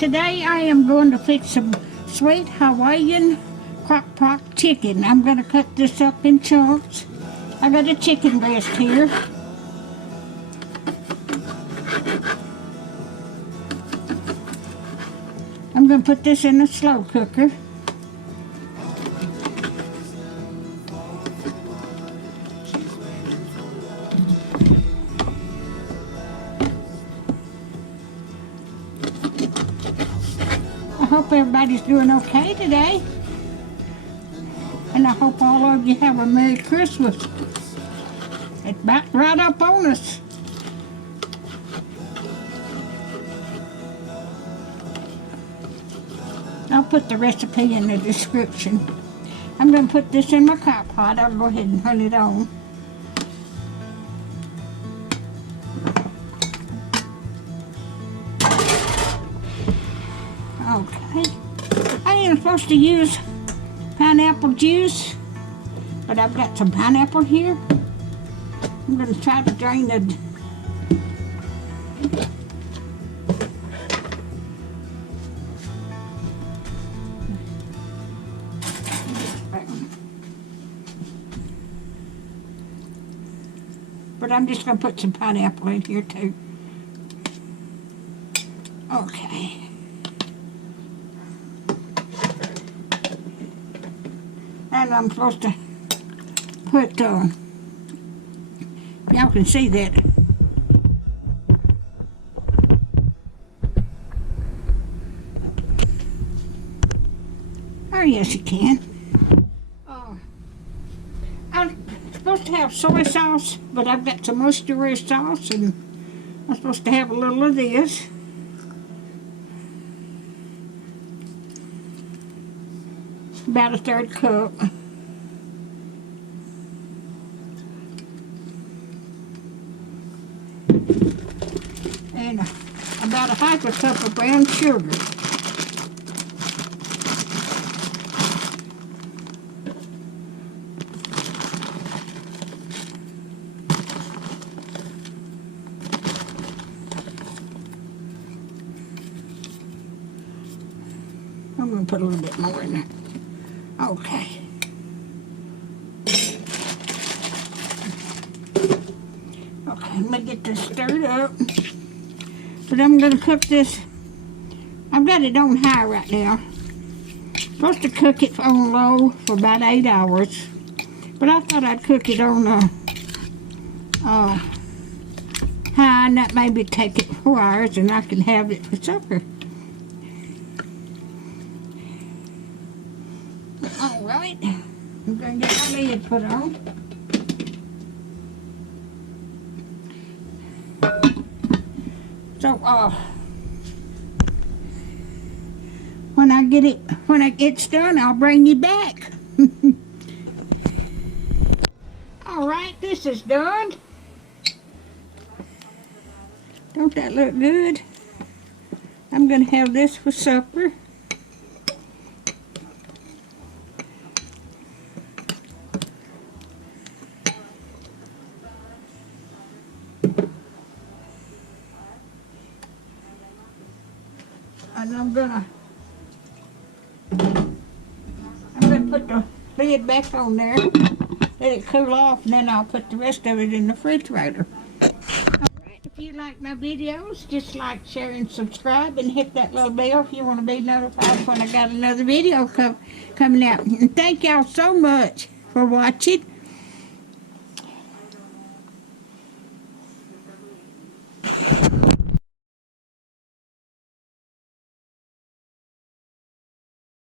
Today I am going to fix some sweet Hawaiian Crockpot chicken. I'm going to cut this up in chunks. I got a chicken breast here. I'm going to put this in a slow cooker. I hope everybody's doing okay today. And I hope all of you have a Merry Christmas. It's about right up on us. I'll put the recipe in the description. I'm going to put this in my crock pot. I'll go ahead and turn it on. Okay. I am supposed to use pineapple juice, but I've got some pineapple here. I'm going to try to drain the but I'm just going to put some pineapple in here too. Okay. And I'm supposed to put, y'all can see that. Oh, yes, you can. I'm supposed to have soy sauce, but I've got some oyster sauce, and I'm supposed to have a little of this. About a 1/3 cup. And about a 1/2 cup of brown sugar. I'm going to put a little bit more in there. Okay. Okay, let me get this stirred up. But I'm going to cook this. I've got it on high right now. Supposed to cook it on low for about 8 hours. But I thought I'd cook it on high, and that maybe take it 4 hours and I can have it for supper. Alright, I'm going to get my lid put on. So, when it gets done, I'll bring you back. Alright, this is done. Don't that look good? I'm going to have this for supper. And I'm gonna put the lid back on there, let it cool off, and then I'll put the rest of it in the refrigerator. Alright, if you like my videos, just like, share, and subscribe, and hit that little bell if you want to be notified when I got another video coming out. And thank y'all so much for watching.